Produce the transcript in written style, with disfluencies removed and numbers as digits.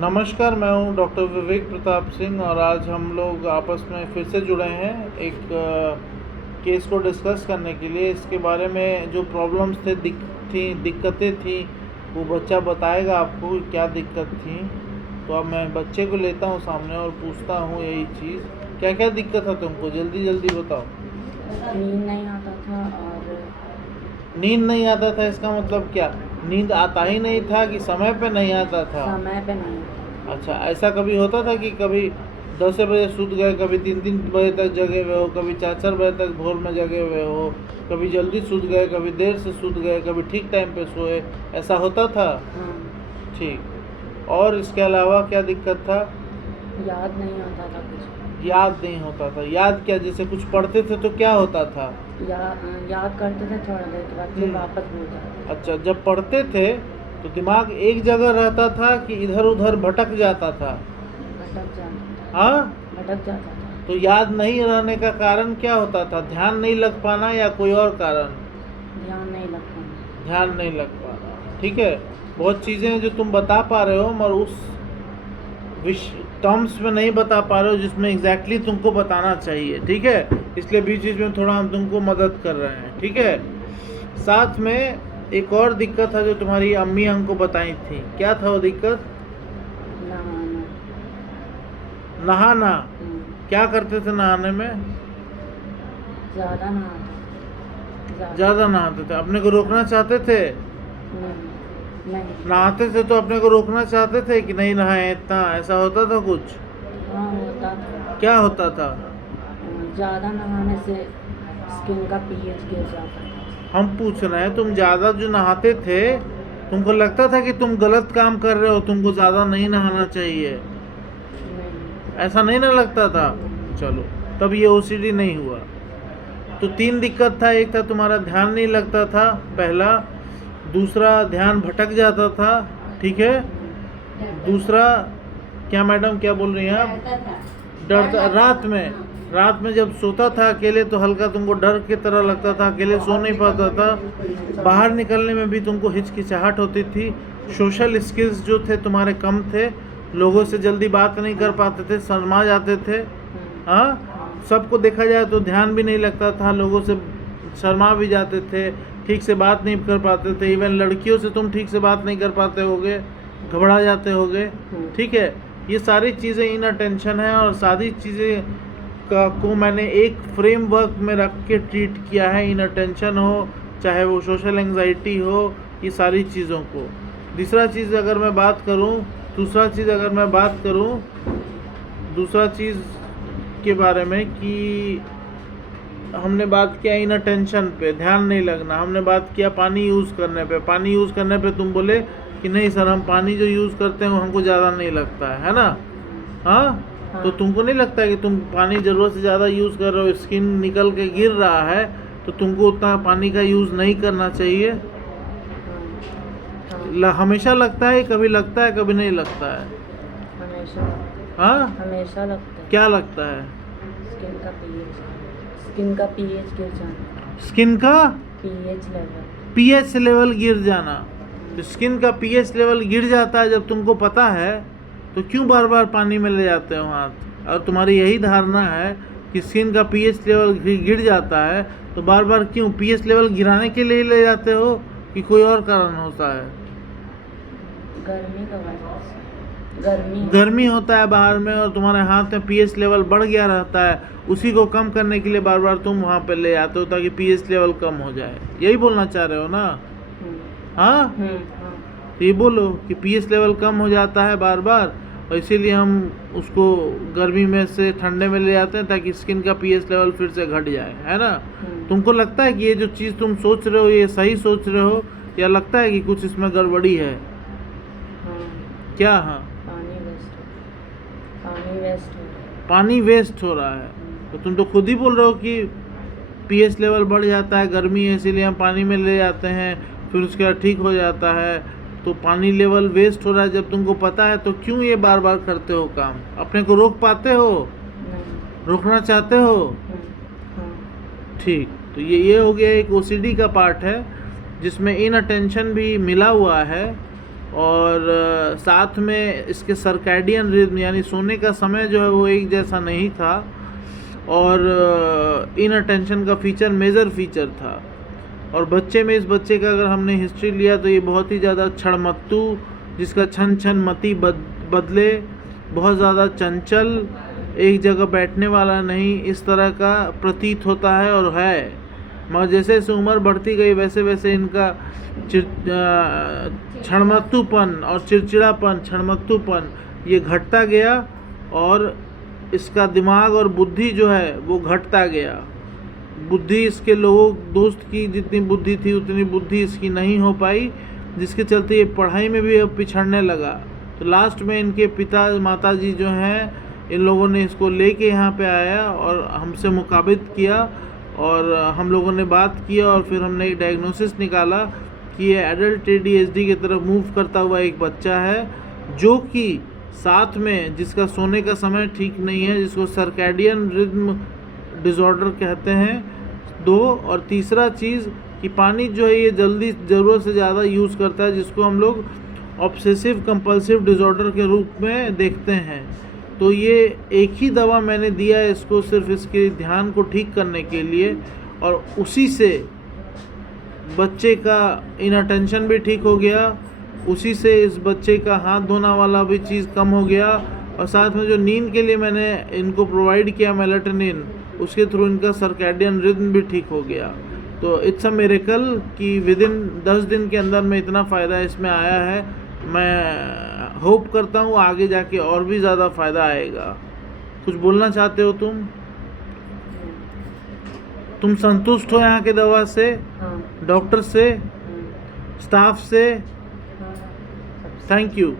नमस्कार, मैं हूं डॉक्टर विवेक प्रताप सिंह और आज हम लोग आपस में फिर से जुड़े हैं एक केस को डिस्कस करने के लिए। इसके बारे में जो प्रॉब्लम्स दिक्कतें थी वो बच्चा बताएगा आपको कि क्या दिक्कत थी। तो अब मैं बच्चे को लेता हूं सामने और पूछता हूं यही चीज़, क्या क्या दिक्कत है तुमको, जल्दी जल्दी बताओ। नींद नहीं आता था और नींद नहीं आता था, इसका मतलब क्या? नींद आता ही नहीं था कि समय पे नहीं आता था? समय पे नहीं आता अच्छा, ऐसा कभी होता था कि कभी 10 बजे सूत गए, कभी 3-3 बजे तक जगे हुए हो, कभी 4-4 बजे तक भोर में जगे हुए हो, कभी जल्दी सूत गए, कभी देर से सूत गए, कभी ठीक टाइम पे सोए, ऐसा होता था? था। हाँ, ठीक। और इसके अलावा क्या दिक्कत था? याद नहीं आता था कुछ। याद नहीं होता था? याद क्या, जैसे कुछ पढ़ते थे तो क्या होता था? याद करते थे थोड़ा देर के बाद फिर वापस भूल जाते। अच्छा, जब पढ़ते थे तो दिमाग एक जगह रहता था कि इधर उधर भटक जाता था? भटक जाता था। हाँ, भटक जाता था। तो याद नहीं रहने का कारण क्या होता था? ध्यान नहीं लग पाना या कोई और कारण? ध्यान नहीं लग पाना। ध्यान नहीं लग पाना, ठीक है। बहुत चीज़ें हैं जो तुम बता पा रहे हो मगर उस टर्म्स में नहीं बता पा रहे हो जिसमें एग्जैक्टली तुमको बताना चाहिए, ठीक है। इसलिए बीच बीच में थोड़ा हम तुमको मदद कर रहे हैं, ठीक है। साथ में एक और दिक्कत है जो तुम्हारी अम्मी हमको बताई थी, क्या था वो दिक्कत? नहाना। नहाना। क्या करते थे नहाने में? ज़्यादा नहाता। ज़्यादा नहाते थे। अपने को रोकना चाहते थे? नहीं। नहाते थे तो अपने को रोकना चाहते थे कि नहीं नहाए इतना, ऐसा होता था कुछ? हाँ, होता था। क्या होता था? ज़्यादा नहाने से स्किन का पीएच गिर जाता था। हम पूछ रहे हैं, तुम ज़्यादा जो नहाते थे तुमको लगता था कि तुम गलत काम कर रहे हो, तुमको ज़्यादा नहीं नहाना चाहिए, नहीं। ऐसा नहीं ना लगता था? चलो, तब ये ओसीडी नहीं हुआ। तो 3 दिक्कत था। एक था तुम्हारा ध्यान नहीं लगता था, पहला। दूसरा, ध्यान भटक जाता था, ठीक है। दूसरा क्या मैडम, क्या बोल रही हैं आप? डरता रात में जब सोता था अकेले तो हल्का तुमको डर की तरह लगता था, अकेले सो नहीं पाता था। बाहर निकलने में भी तुमको हिचकिचाहट होती थी। सोशल स्किल्स जो थे तुम्हारे कम थे, लोगों से जल्दी बात नहीं कर पाते थे, शर्मा जाते थे। हाँ, सबको देखा जाए तो ध्यान भी नहीं लगता था, लोगों से शर्मा भी जाते थे, ठीक से बात नहीं कर पाते थे। इवन लड़कियों से तुम ठीक से बात नहीं कर पाते होगे, घबरा जाते होगे, ठीक है। ये सारी चीज़ें इन अटेंशन है और सारी चीज़ें को मैंने एक फ्रेमवर्क में रख के ट्रीट किया है। इन अटेंशन हो, चाहे वो सोशल एंग्जाइटी हो, ये सारी चीज़ों को। दूसरा चीज़ अगर मैं बात करूँ दूसरा चीज़ के बारे में कि हमने बात किया इन अटेंशन पे, ध्यान नहीं लगना। हमने बात किया पानी यूज़ करने पे तुम बोले कि नहीं सर, हम पानी जो यूज़ करते हैं वो हमको ज़्यादा नहीं लगता है ना? हाँ, तो तुमको नहीं लगता है कि तुम पानी ज़रूरत से ज़्यादा यूज़ कर रहे हो, स्किन निकल के गिर रहा है, तो तुमको उतना पानी का यूज़ नहीं करना चाहिए? हमेशा लगता है, कभी लगता है, कभी नहीं लगता है? हमेशा। हाँ, हमेशा लगता है। क्या लगता है? स्किन का पीएच गिर जाना। स्किन का पीएच लेवल गिर जाना। तो स्किन का पीएच लेवल गिर जाता है जब तुमको पता है, तो क्यों बार बार पानी में ले जाते हो हाथ? और तुम्हारी यही धारणा है कि स्किन का पीएच लेवल गिर जाता है, तो बार बार क्यों पीएच लेवल गिराने के लिए ले जाते हो कि कोई और कारण होता है? गर्मी का वजह से। गर्मी होता है बाहर में और तुम्हारे हाथ में पीएच लेवल बढ़ गया रहता है, उसी को कम करने के लिए बार बार तुम वहाँ पे ले आते हो ताकि पीएच लेवल कम हो जाए। यही बोलना चाह रहे हो ना? हाँ, तो ये बोलो कि पीएच लेवल कम हो जाता है बार बार, और इसीलिए हम उसको गर्मी में से ठंडे में ले जाते हैं ताकि स्किन का पीएच लेवल फिर से घट जाए, है ना? तुमको लगता है कि ये जो चीज़ तुम सोच रहे हो ये सही सोच रहे हो, या लगता है कि कुछ इसमें गड़बड़ी है? क्या? हाँ, पानी वेस्ट हो रहा है। तो तुम तो खुद ही बोल रहे हो कि पीएच लेवल बढ़ जाता है, गर्मी है इसीलिए हम पानी में ले जाते हैं, फिर उसके बाद ठीक हो जाता है। तो पानी लेवल वेस्ट हो रहा है जब तुमको पता है, तो क्यों ये बार बार करते हो काम? अपने को रोक पाते हो? रोकना चाहते हो? ठीक। तो ये हो गया एक ओसीडी का पार्ट है जिसमें इन अटेंशन भी मिला हुआ है। और साथ में इसके सर्कैडियन रिदम यानी सोने का समय जो है वो एक जैसा नहीं था, और इनअटेंशन का फीचर मेजर फीचर था। और बच्चे में, इस बच्चे का अगर हमने हिस्ट्री लिया तो ये बहुत ही ज़्यादा क्षणमत्तु, जिसका छन छन मति बदले, बहुत ज़्यादा चंचल, एक जगह बैठने वाला नहीं, इस तरह का प्रतीत होता है और है। मगर जैसे जैसे उम्र बढ़ती गई वैसे वैसे इनका क्षणमत्तुपन और चिड़चिड़ापन, क्षणमत्तुपन ये घटता गया, और इसका दिमाग और बुद्धि जो है वो घटता गया। बुद्धि इसके दोस्त की जितनी बुद्धि थी उतनी बुद्धि इसकी नहीं हो पाई, जिसके चलते ये पढ़ाई में भी अब पिछड़ने लगा। तो लास्ट में इनके पिता माता जी जो हैं, इन लोगों ने इसको लेके यहाँ पे आया और हमसे मुकाबित किया, और हम लोगों ने बात किया, और फिर हमने एक डायग्नोसिस निकाला कि ये एडल्ट ADHD की तरफ मूव करता हुआ एक बच्चा है, जो कि साथ में जिसका सोने का समय ठीक नहीं है, जिसको सर्कैडियन रिदम डिसऑर्डर कहते हैं 2, और तीसरा चीज़ कि पानी जो है ये जल्दी ज़रूरत से ज़्यादा यूज़ करता है, जिसको हम लोग ऑब्सेसिव कंपल्सिव डिसऑर्डर के रूप में देखते हैं। तो ये एक ही दवा मैंने दिया है इसको सिर्फ इसके ध्यान को ठीक करने के लिए, और उसी से बच्चे का इनअटेंशन भी ठीक हो गया, उसी से इस बच्चे का हाथ धोना वाला भी चीज़ कम हो गया, और साथ में जो नींद के लिए मैंने इनको प्रोवाइड किया मेलाटोनिन, उसके थ्रू इनका सर्कैडियन रिदम भी ठीक हो गया। तो इट्स अ मिरेकल कि विदिन 10 दिन के अंदर में इतना फ़ायदा इसमें आया है। मैं होप करता हूँ आगे जाके और भी ज़्यादा फ़ायदा आएगा। कुछ बोलना चाहते हो तुम संतुष्ट हो यहाँ के दवा से, हाँ, डॉक्टर से, हाँ, स्टाफ से? हाँ, सबसे। Thank you.